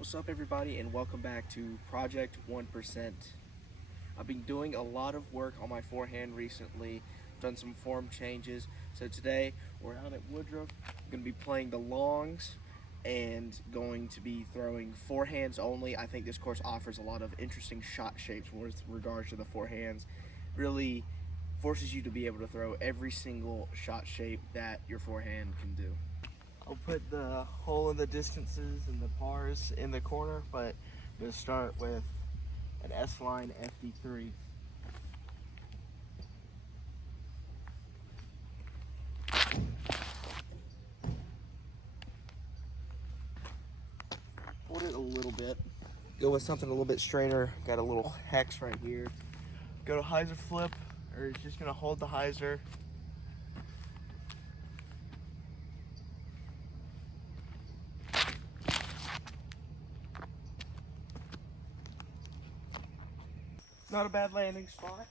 What's up, everybody, and welcome back to Project 1%. I've been doing a lot of work on my forehand recently, done some form changes. So today we're out at Woodruff. I'm going to be playing the longs and going to be throwing forehands only. I think this course offers a lot of interesting shot shapes with regards to the forehands. Really forces you to be able to throw every single shot shape that your forehand can do. I'll put the hole in the distances and the pars in the corner, but I'm going to start with an S-line FD3. Hold it a little bit. Go with something a little bit straighter. Got a little hex right here. Go to hyzer flip, or it's just going to hold the hyzer. Not a bad landing spot.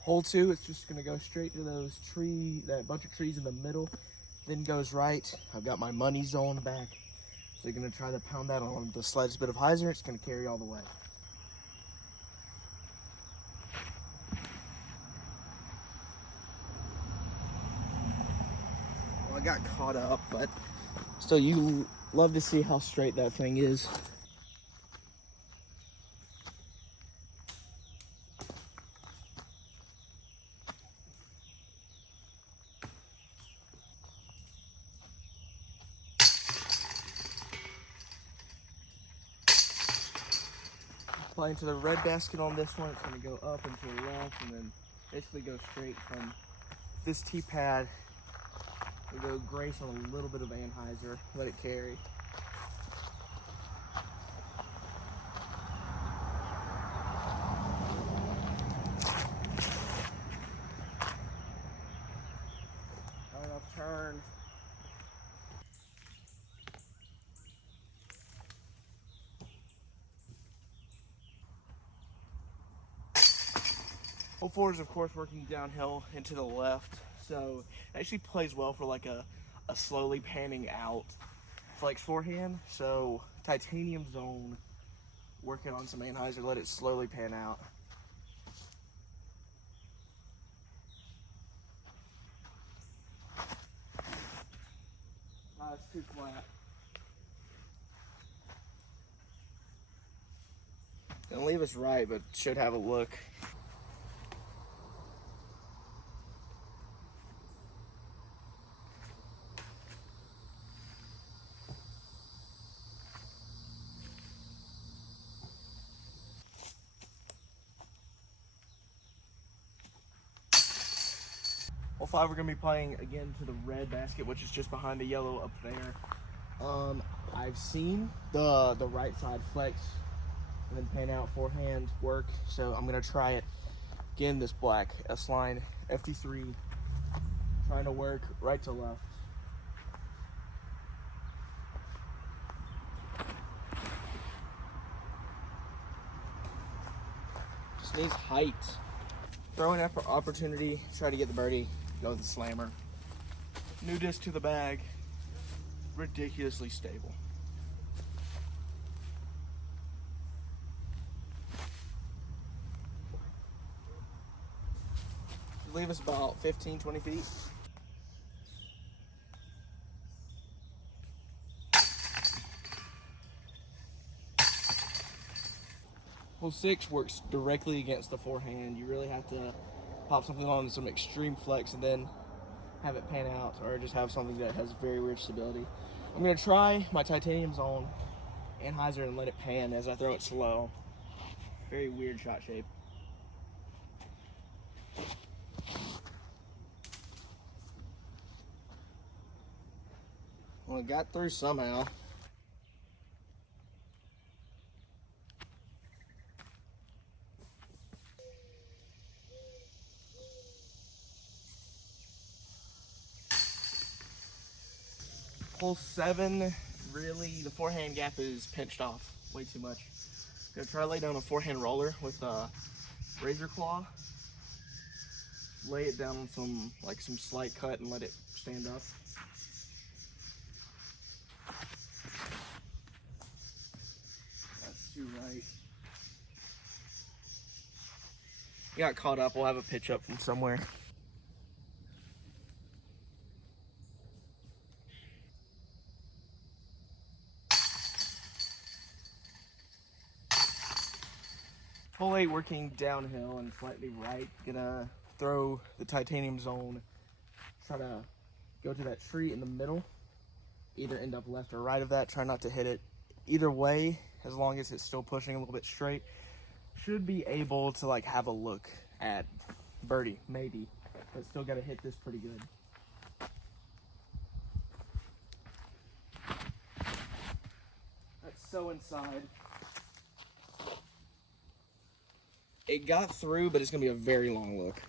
Hole 2, it's just gonna go straight to that bunch of trees in the middle, then goes right. I've got my money zone back. So you're gonna try to pound that on the slightest bit of hyzer. It's gonna carry all the way. Well, I got caught up, but still, you love to see how straight that thing is. Playing to the red basket on this one, it's going to go up and to the left, and then basically go straight from this tee pad. We go grace on a little bit of anhyzer, let it carry. Right off turn. Hole 4 is, of course, working downhill and to the left, so it actually plays well for like a slowly panning out flex forehand. So titanium zone, working on some anhyzer, let it slowly pan out. It's too flat. Gonna leave us right, but should have a look. Hole 5, we're gonna be playing again to the red basket, which is just behind the yellow up there. I've seen the right side flex and then pan out forehand work, so I'm gonna try it again. This black S-line FD3, trying to work right to left. Just needs height. Throwing up opportunity, try to get the birdie, go with the slammer. New disc to the bag, ridiculously stable. Leave us about 15-20 feet. Hole 6 works directly against the forehand. You really have to pop something on some extreme flex and then have it pan out, or just have something that has very weird stability. I'm gonna try my titanium zone anhyzer and let it pan as I throw it slow. Very weird shot shape. Well, it got through somehow. Hole 7, really, the forehand gap is pinched off. way too much. Gonna try to lay down a forehand roller with a razor claw. Lay it down on some slight cut and let it stand up. That's too right. Got caught up. We'll have a pitch up from somewhere. Hole 8 working downhill and slightly right. Gonna throw the titanium zone. Try to go to that tree in the middle. Either end up left or right of that. Try not to hit it either way, as long as it's still pushing a little bit straight. Should be able to like have a look at birdie, maybe, but still got to hit this pretty good. That's so inside. It got through, but it's gonna be a very long look.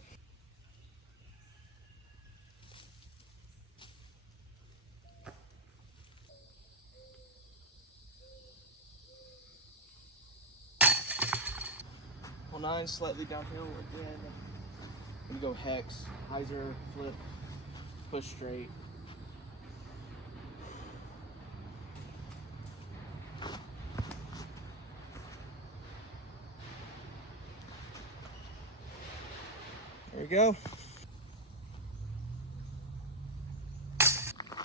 Hole 9, slightly downhill again. Gonna go hex, hyzer, flip, push straight. There you go.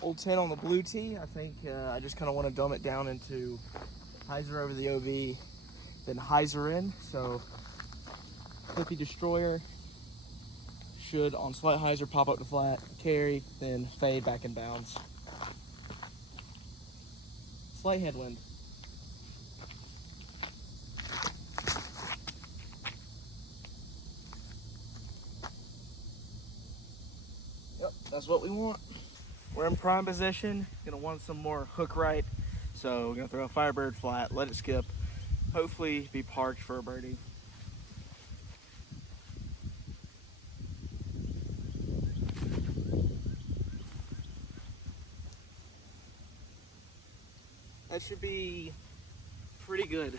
Hole 10 on the blue tee. I think I just kind of want to dumb it down into hyzer over the OB, then hyzer in. So flippy destroyer should on slight hyzer pop up to flat, carry, then fade back in bounds. Slight headwind. Yep, that's what we want. We're in prime position. Gonna want some more hook right. So we're gonna throw a Firebird flat, let it skip, hopefully be parked for a birdie. That should be pretty good.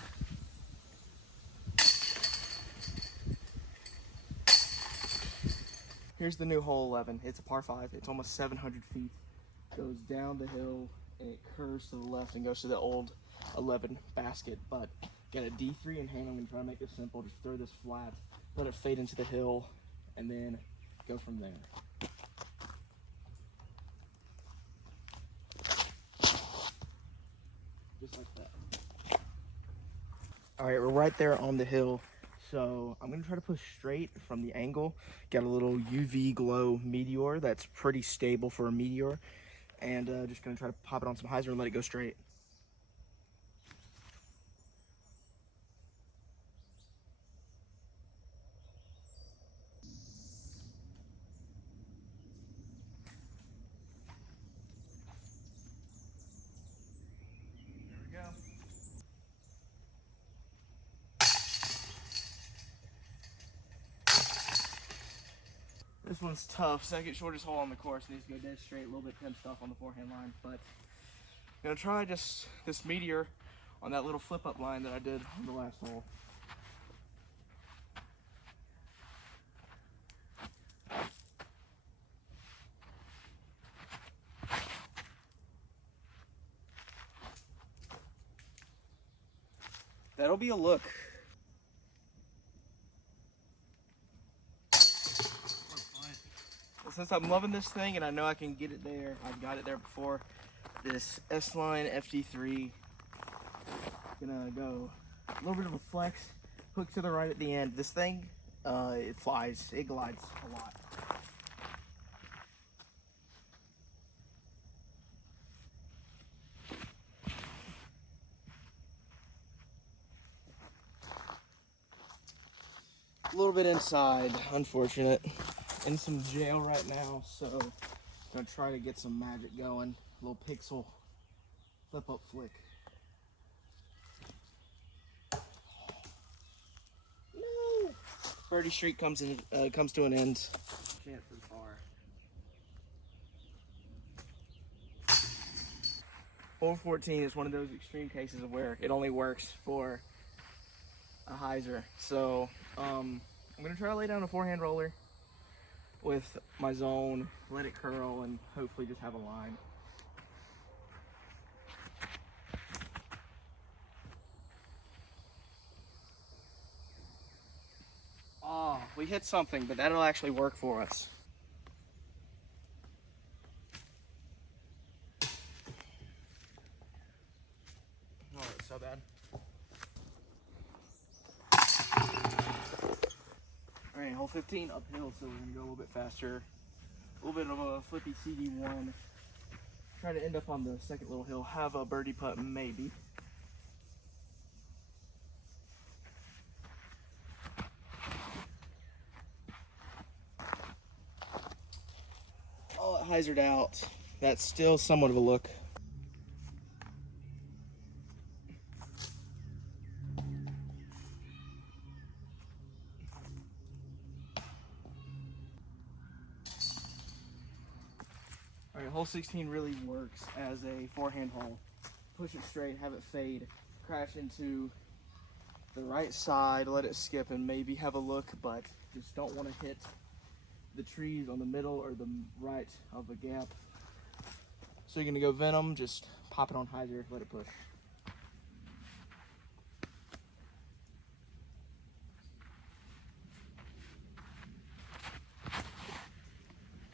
Here's the new hole 11. It's a par 5. It's almost 700 feet. Goes down the hill and it curves to the left and goes to the old 11 basket. But got a D3 in hand. I'm gonna try to make it simple. Just throw this flat, let it fade into the hill, and then go from there. Just like that. All right, we're right there on the hill. So I'm gonna try to push straight from the angle. Got a little UV glow meteor that's pretty stable for a meteor. And just gonna try to pop it on some hyzer and let it go straight. There we go. This one's tough. Second shortest hole on the course. Needs to go dead straight. A little bit pinched off on the forehand line, but I'm gonna try just this meteor on that little flip up line that I did on the last hole. That'll be a look. Since I'm loving this thing and I know I can get it there, I've got it there before. This S-Line FD3, gonna go a little bit of a flex, hook to the right at the end. This thing, it flies, it glides a lot. A little bit inside, unfortunate. In some jail right now, so gonna try to get some magic going. A little pixel flip up flick. No! Birdie streak comes to an end. Chance for the par. hole 14 is one of those extreme cases of where it only works for a hyzer. So I'm gonna try to lay down a forehand roller with my zone, let it curl, and hopefully just have a line. Oh, we hit something, but that'll actually work for us. Oh, it's so bad. All right, hole 15 uphill, so we're gonna go a little bit faster. A little bit of a flippy CD1. Try to end up on the second little hill. Have a birdie putt, maybe. Oh, it hyzered out. That's still somewhat of a look. All right, hole 16 really works as a forehand hole. Push it straight, have it fade, crash into the right side, let it skip, and maybe have a look, but just don't want to hit the trees on the middle or the right of the gap. So you're gonna go Venom, just pop it on hyzer, let it push.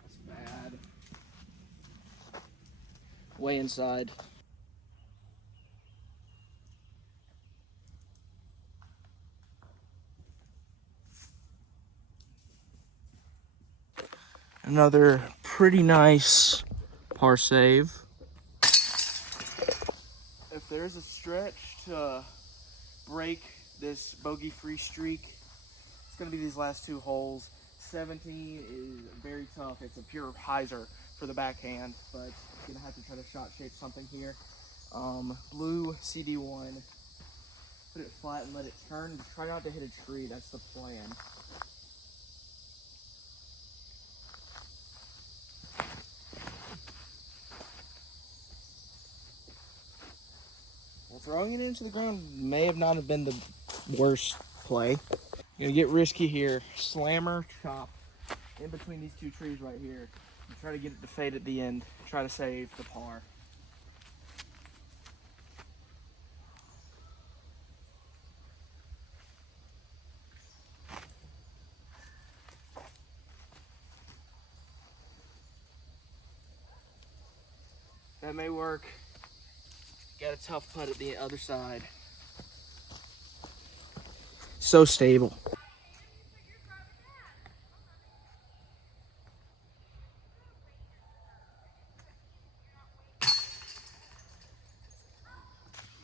That's bad. Way inside. Another pretty nice par save. If there's a stretch to break this bogey-free streak, it's going to be these last two holes. 17 is very tough. It's a pure hyzer for the backhand, but you're going to have to try to shot shape something here. Blue CD1, put it flat and let it turn. Try not to hit a tree. That's the plan. Well, throwing it into the ground may have not have been the worst play. Gonna get risky here. Slammer, chop in between these two trees right here. And try to get it to fade at the end. Try to save the par. That may work. Got a tough putt at the other side. So stable.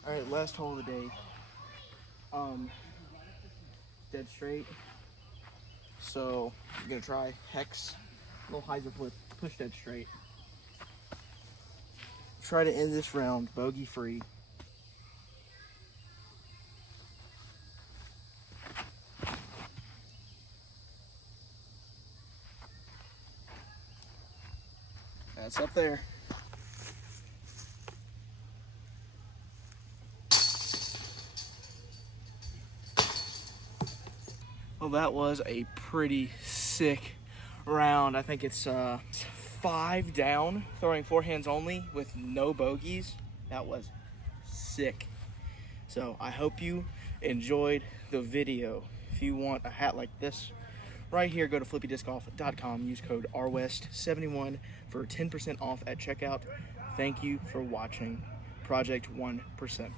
All right, last hole of the day. Dead straight. So I'm gonna try hex, little hyzer flip, push dead straight. Try to end this round bogey free. That's up there. Well, that was a pretty sick round. I think it's 5 down, throwing forehands only with no bogeys. That was sick. So I hope you enjoyed the video. If you want a hat like this right here, go to flippydiscgolf.com, use code RWEST71 for 10% off at checkout. Thank you for watching Project 1%.